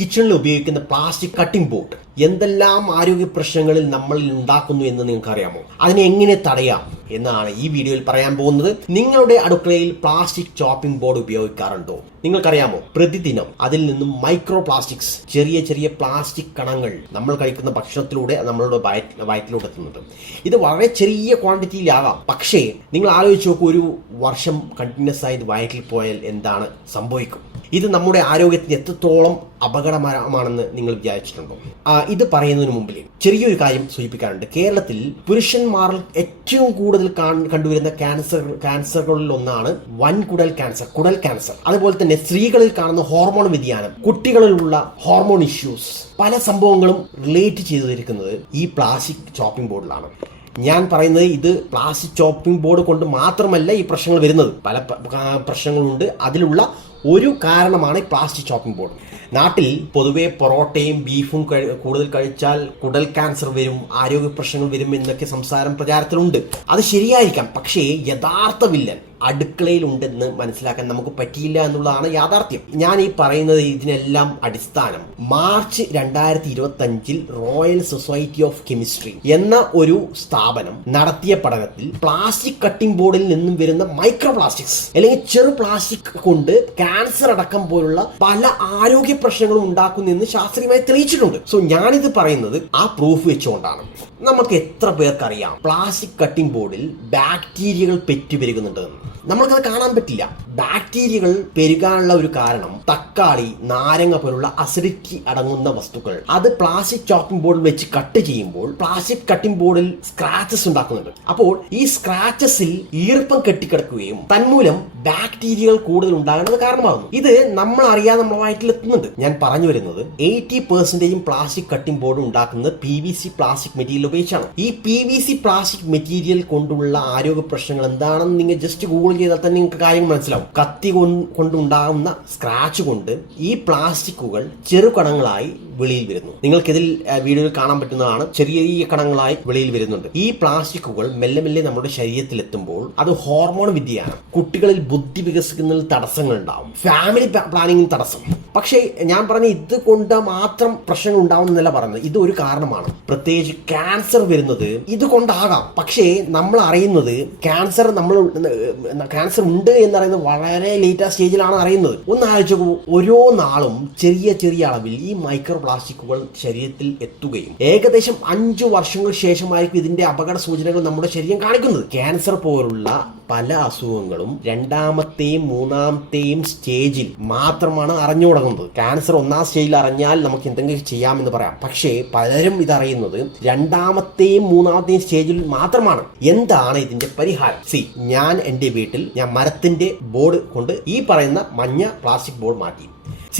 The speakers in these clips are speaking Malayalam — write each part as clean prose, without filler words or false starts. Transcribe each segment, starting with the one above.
കിച്ചണിൽ ഉപയോഗിക്കുന്ന പ്ലാസ്റ്റിക് കട്ടിംഗ് ബോർഡ് എന്തെല്ലാം ആരോഗ്യ പ്രശ്നങ്ങളിൽ നമ്മളിൽ ഉണ്ടാക്കുന്നു എന്ന് നിങ്ങൾക്ക് അറിയാമോ? അതിനെ എങ്ങനെ തടയാം എന്നാണ് ഈ വീഡിയോയിൽ പറയാൻ പോകുന്നത്. നിങ്ങളുടെ അടുക്കളയിൽ പ്ലാസ്റ്റിക് ചോപ്പിംഗ് ബോർഡ് ഉപയോഗിക്കാറുണ്ടോ? നിങ്ങൾക്കറിയാമോ, പ്രതിദിനം അതിൽ നിന്നും മൈക്രോ പ്ലാസ്റ്റിക്സ്, ചെറിയ ചെറിയ പ്ലാസ്റ്റിക് കണങ്ങൾ നമ്മൾ കഴിക്കുന്ന ഭക്ഷണത്തിലൂടെ നമ്മളുടെ വയറ്റിലൂടെ എത്തുന്നുണ്ട്. ഇത് വളരെ ചെറിയ ക്വാണ്ടിറ്റിയിലാകാം, പക്ഷേ നിങ്ങൾ ആലോചിച്ച് നോക്കൂ, ഒരു വർഷം കണ്ടിന്യൂസ് ആയി ഇത് വയറ്റിൽ പോയാൽ എന്താണ് സംഭവിക്കും? ഇത് നമ്മുടെ ആരോഗ്യത്തിന് എത്രത്തോളം അപകടകരമാണെന്ന് നിങ്ങൾ വിചാരിച്ചിട്ടുണ്ടോ? ഇത് പറയുന്നതിന് മുമ്പിൽ ചെറിയൊരു കാര്യം സൂചിപ്പിക്കാറുണ്ട്. കേരളത്തിൽ പുരുഷന്മാരിൽ ഏറ്റവും കൂടുതൽ കണ്ടുവരുന്ന ക്യാൻസറുകളിൽ ഒന്നാണ് വൻകുടൽ ക്യാൻസർ, കുടൽ ക്യാൻസർ. അതുപോലെ തന്നെ സ്ത്രീകളിൽ കാണുന്ന ഹോർമോൺ വ്യതിയാനം, കുട്ടികളിലുള്ള ഹോർമോൺ ഇഷ്യൂസ്, പല സംഭവങ്ങളും റിലേറ്റ് ചെയ്തിരിക്കുന്നത് ഈ പ്ലാസ്റ്റിക് ചോപ്പിംഗ് ബോർഡിലാണ്. ഞാൻ പറയുന്നത്, ഇത് പ്ലാസ്റ്റിക് ചോപ്പിംഗ് ബോർഡ് കൊണ്ട് മാത്രമല്ല ഈ പ്രശ്നങ്ങൾ വരുന്നത്. പല പ്രശ്നങ്ങളുണ്ട്. അതിലുള്ള ഒരു കാരണമാണ് പ്ലാസ്റ്റിക് ചോപ്പിംഗ് ബോർഡ്. നാട്ടിൽ പൊതുവെ പൊറോട്ടയും ബീഫും കൂടുതൽ കഴിച്ചാൽ കുടൽ ക്യാൻസർ വരും, ആരോഗ്യ പ്രശ്നങ്ങൾ വരും എന്നൊക്കെ സംസാരം പ്രചാരത്തിലുണ്ട്. അത് ശരിയായിരിക്കാം, പക്ഷേ യഥാർത്ഥ വില്ലൻ അടുക്കളയിലുണ്ടെന്ന് മനസ്സിലാക്കാൻ നമുക്ക് പറ്റിയില്ല എന്നുള്ളതാണ് യാഥാർത്ഥ്യം. ഞാൻ ഈ പറയുന്നത് ഇതിനെല്ലാം അടിസ്ഥാനം March 2025 royal society of chemistry എന്ന ഒരു സ്ഥാപനം നടത്തിയ പഠനത്തിൽ പ്ലാസ്റ്റിക് കട്ടിംഗ് ബോർഡിൽ നിന്നും വരുന്ന മൈക്രോ പ്ലാസ്റ്റിക്സ് അല്ലെങ്കിൽ ചെറു പ്ലാസ്റ്റിക് കൊണ്ട് ക്യാൻസർ അടക്കം പോലുള്ള പല ആരോഗ്യ പ്രശ്നങ്ങളും ഉണ്ടാക്കുന്നെന്ന് ശാസ്ത്രീയമായി തെളിയിച്ചിട്ടുണ്ട്. സോ ഞാനിത് പറയുന്നത് ആ പ്രൂഫ് വെച്ചുകൊണ്ടാണ്. നമുക്ക് എത്ര പേർക്കറിയാം പ്ലാസ്റ്റിക് കട്ടിംഗ് ബോർഡിൽ ബാക്ടീരിയകൾ പെറ്റുപെരുകുന്നുണ്ടെന്ന്? നമ്മൾക്കത് കാണാൻ പറ്റില്ല. ബാക്ടീരിയകൾ പെരുകാനുള്ള ഒരു കാരണം തക്കാളി, നാരങ്ങ പോലുള്ള അസിഡിറ്റി അടങ്ങുന്ന വസ്തുക്കൾ അത് പ്ലാസ്റ്റിക് ചോപ്പിംഗ് ബോർഡിൽ വെച്ച് കട്ട് ചെയ്യുമ്പോൾ പ്ലാസ്റ്റിക് കട്ടിംഗ് ബോർഡിൽ സ്ക്രാച്ചസ് ഉണ്ടാക്കുന്നുണ്ട്. അപ്പോൾ ഈ സ്ക്രാച്ചസിൽ ഈർപ്പം കെട്ടിക്കിടക്കുകയും തന്മൂലം ബാക്ടീരിയകൾ കൂടുതൽ ഉണ്ടാകുന്നത് കാരണമാകുന്നു. ഇത് നമ്മൾ അറിയാതെ നമ്മുടെ വയറ്റിലെത്തുന്നുണ്ട്. ഞാൻ പറഞ്ഞു വരുന്നത് 80% പ്ലാസ്റ്റിക് കട്ടിംഗ് ബോർഡ് ഉണ്ടാക്കുന്നത് PVC പ്ലാസ്റ്റിക് മെറ്റീരിയൽ ഉപയോഗിച്ചാണ്. ഈ PVC പ്ലാസ്റ്റിക് മെറ്റീരിയൽ കൊണ്ടുള്ള ആരോഗ്യ പ്രശ്നങ്ങൾ എന്താണെന്ന് നിങ്ങൾ ജസ്റ്റ് ഗൂഗിൾ ചെയ്താൽ തന്നെ നിങ്ങൾക്ക് കാര്യങ്ങൾ മനസ്സിലാവും. കത്തി കൊണ്ടുണ്ടാകുന്ന സ്ക്രാച്ച് കൊണ്ട് ഈ പ്ലാസ്റ്റിക്കുകൾ ചെറുകണങ്ങളായി വെളിയിൽ വരുന്നു. നിങ്ങൾക്കിതിൽ വീഡിയോയിൽ കാണാൻ പറ്റുന്നതാണ്. ചെറിയ കണങ്ങളായി വെളിയിൽ വരുന്നുണ്ട്. ഈ പ്ലാസ്റ്റിക്കുകൾ മെല്ലെ മെല്ലെ നമ്മുടെ ശരീരത്തിൽ എത്തുമ്പോൾ അത് ഹോർമോൺ വ്യതിയാനം, കുട്ടികളിൽ ബുദ്ധി വികസിക്കുന്നതിൽ തടസ്സങ്ങൾ ഉണ്ടാവും, ഫാമിലി പ്ലാനിങ്ങിന് തടസ്സം. പക്ഷേ ഞാൻ പറഞ്ഞ ഇത് കൊണ്ട് മാത്രം പ്രശ്നങ്ങൾ ഉണ്ടാവുന്നല്ല പറയുന്നത്. ഇത് ഒരു കാരണമാണ്. പ്രത്യേകിച്ച് ക്യാൻസർ വരുന്നത് ഇത് കൊണ്ടാകാം. പക്ഷേ നമ്മൾ അറിയുന്നത് ക്യാൻസർ ഉണ്ട് എന്നറിയുന്നത് വളരെ ലേറ്റ് സ്റ്റേജിലാണ് അറിയുന്നത്. ഒന്ന് ആലോചിച്ച് നോക്കൂ, ഓരോ നാളും ചെറിയ ചെറിയ അളവിൽ ഈ മൈക്രോ പ്ലാസ്റ്റിക്കുകൾ ശരീരത്തിൽ എത്തുകയും ഏകദേശം 5 വർഷങ്ങൾക്ക് ശേഷമായിരിക്കും ഇതിന്റെ അപകട സൂചനകൾ നമ്മുടെ ശരീരം കാണിക്കുന്നത്. ക്യാൻസർ പോലുള്ള പല അസുഖങ്ങളും 2ാമത്തെയും 3ാമത്തെയും സ്റ്റേജിൽ മാത്രമാണ് അറിഞ്ഞു തുടങ്ങുന്നത്. ക്യാൻസർ 1ാം സ്റ്റേജിൽ അറിഞ്ഞാൽ നമുക്ക് എന്തെങ്കിലും ചെയ്യാമെന്ന് പറയാം. പക്ഷേ പലരും ഇതറിയുന്നത് 2ാമത്തെയും 3ാമത്തെയും സ്റ്റേജിൽ മാത്രമാണ്. എന്താണ് ഇതിന്റെ പരിഹാരം? ഞാൻ എന്റെ വീട്ടിൽ മരത്തിന്റെ ബോർഡ് കൊണ്ട് ഈ പറയുന്ന മഞ്ഞ പ്ലാസ്റ്റിക് ബോർഡ് മാറ്റി.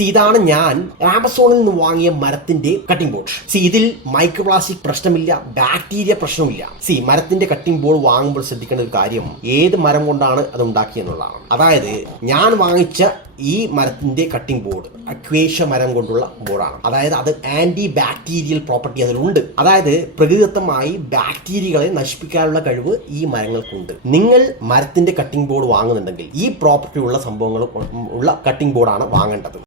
ഇതാണ് ഞാൻ ആമസോണിൽ നിന്ന് വാങ്ങിയ മരത്തിന്റെ കട്ടിംഗ് ബോർഡ്. ഇതിൽ മൈക്രോ പ്ലാസ്റ്റിക് പ്രശ്നമില്ല, ബാക്ടീരിയ പ്രശ്നമില്ല. മരത്തിന്റെ കട്ടിംഗ് ബോർഡ് വാങ്ങുമ്പോൾ ശ്രദ്ധിക്കേണ്ട ഒരു കാര്യം ഏത് മരം കൊണ്ടാണ് അത് ഉണ്ടാക്കിയെന്നുള്ളതാണ്. അതായത് ഞാൻ വാങ്ങിച്ച ഈ മരത്തിന്റെ കട്ടിംഗ് ബോർഡ് അക്വേഷ്യ മരം കൊണ്ടുള്ള ബോർഡാണ്. അതായത് അത് ആന്റി ബാക്ടീരിയൽ പ്രോപ്പർട്ടി അതിലുണ്ട്. അതായത് പ്രകൃതിദത്തമായി ബാക്ടീരിയകളെ നശിപ്പിക്കാനുള്ള കഴിവ് ഈ മരങ്ങൾക്കുണ്ട്. നിങ്ങൾ മരത്തിന്റെ കട്ടിംഗ് ബോർഡ് വാങ്ങുന്നുണ്ടെങ്കിൽ ഈ പ്രോപ്പർട്ടി ഉള്ള സംഭവങ്ങൾ ഉള്ള കട്ടിംഗ് ബോർഡാണ് വാങ്ങേണ്ടത്.